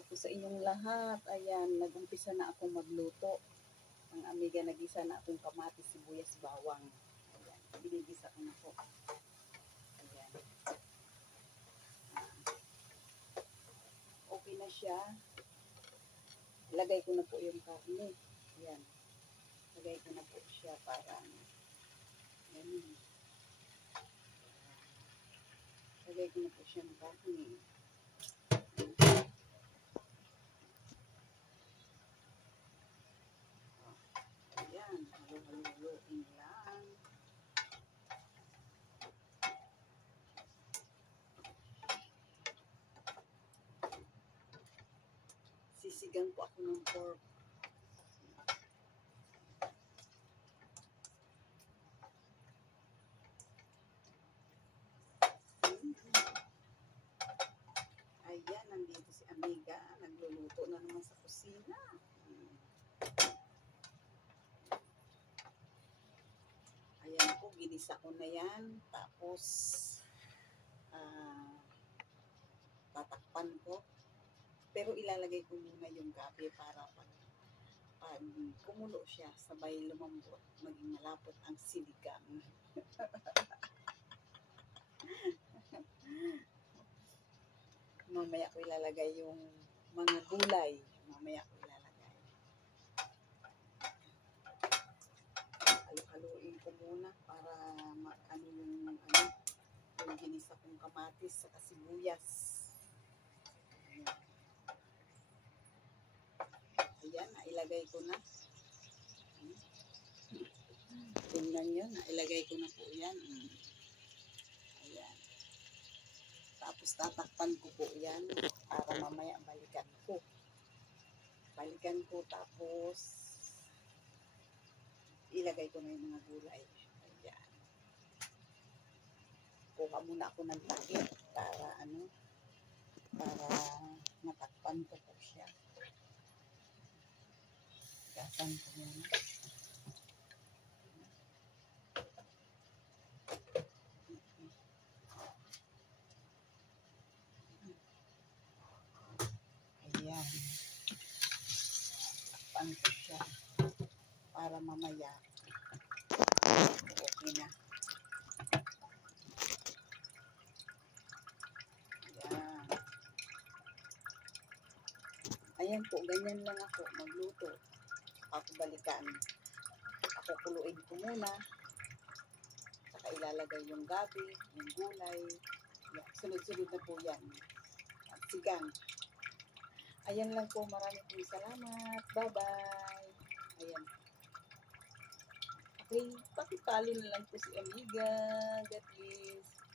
araw po sa inyong lahat. Ayan, nag-umpisa na akong magluto. Ang amiga, nagisa na akong kamatis, sibuyas, bawang. Ayan, binigisa ko na po. Ayan. Okay na siya. Lagay ko na po yung karne. Ayan. Lagay ko na po siya para ayan. Lagay ko na po siya ng karne. Ayan, halo-halo-haloin lang. Sisigang po ako ng pork. Ayan, nandito si amiga. Nagluluto na naman sa kusina. Ayan po, ginisa ko na yan. Tapos, tatakpan ko. Pero ilalagay ko muna yung gabi para pag kumulo siya, sabay lumambot, maging malapot ang sinigang. Mamaya ko ilalagay yung mga gulay. Mamaya ko ilalagay. Halo-haluin ko muna para yung ginisa kong kamatis sa sibuyas. Ayan, nailagay ko na. Tingnan nyo, nailagay ko na po yan. Ayan. Tapos tatakpan ko po yan para mamaya balikan ko. Tapos ilagay ko na yung mga gulay. Ayan. Kuha muna ako ng takip para matakpan ko po siya. Gasan ko muna. Ayan. Takpan ko siya para mamaya okay na. Ayan po, ganyan lang ako magluto. Ako balikan. Ako kuluin ko muna. Saka ilalagay yung gabi, yung gulay. Sunod-sunod na po yan. At sigang. Ayan lang po, maraming po salamat. Bye-bye. Ayan. Okay, pakipalo na lang po si amiga. God bless.